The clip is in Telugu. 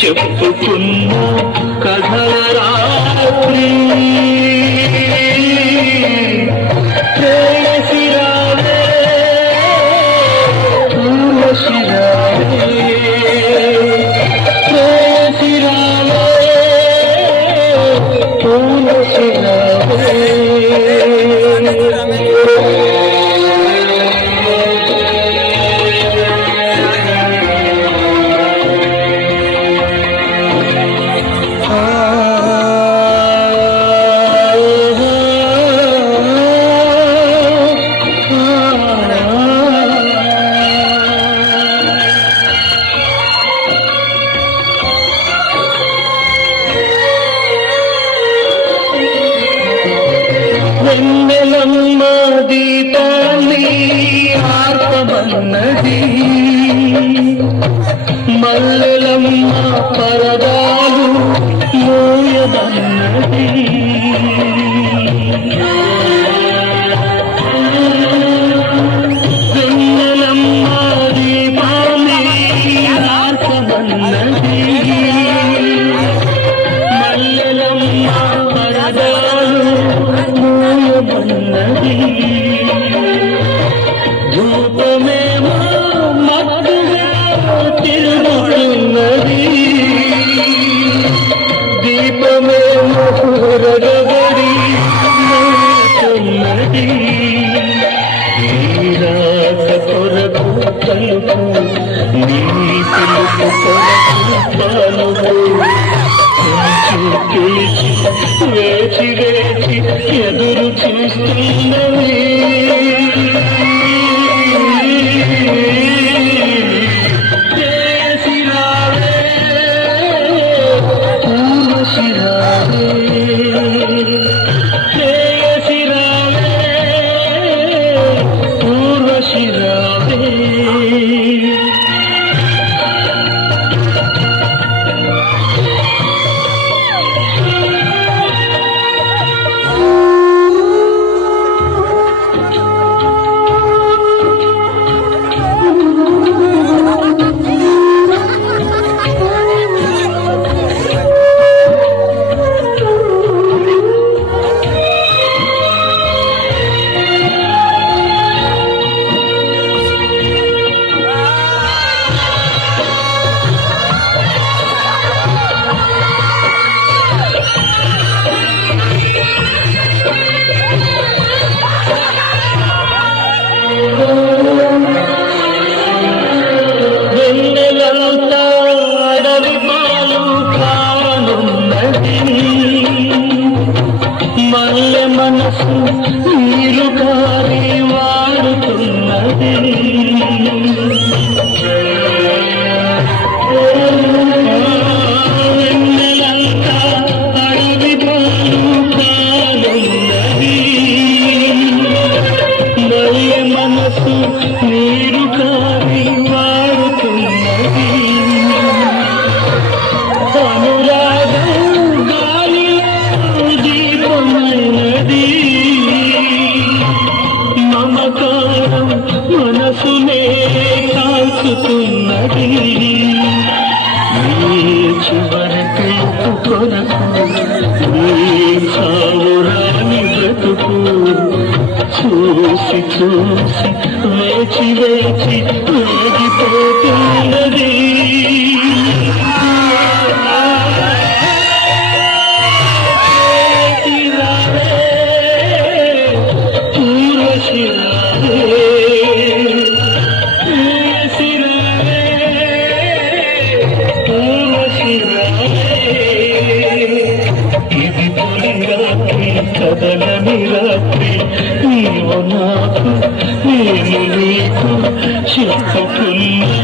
చెప్పుకున్న కథల రాత్రి ప్రేయసిరావే పూలశిరావే ప్రేయసిరావే పూలశిరావే వెన్నెలమ్మ దీపాన్ని ఆర్పమన్నది మల్లెలమ్మ పరదాలు మూయదన్నది వెన్నెలమ్మ దీపాన్ని ఆర్పమన్నది మల్లెలమ్మ పరదాలు ధూపమేమో మత్తుగా తిరుగుతున్నది దీపమేమో రగబడి నవ్వుతున్నది నీరాక కొరకు తలుపు నీ పిలుపు కొరకు పాలుపు తెలిసి వేచి వేచి ఎదురు చూస్తున్నవి ప్రేయసిరావే పూలశిరావే ప్రేయసిరావే పూలశిరావే మల్లె మనసు నీరు గారి వాడుతున్నది వెన్నెలంతా అడవి పాలు కానున్నది మల్లె మనసు నీరు గారి వాడుతున్నది మమకారం మనసునే కాల్చుతున్నది నీ చివరి పిలుపు కొరకు నీ సావురాని బ్రతుకు చూసి చూసి వేచి వేచి వేగిపోతున్నది ఇది తొలి రాత్రి కదలని రాత్రి నీవు నాకు నేను నీకు చెప్పుకున్నా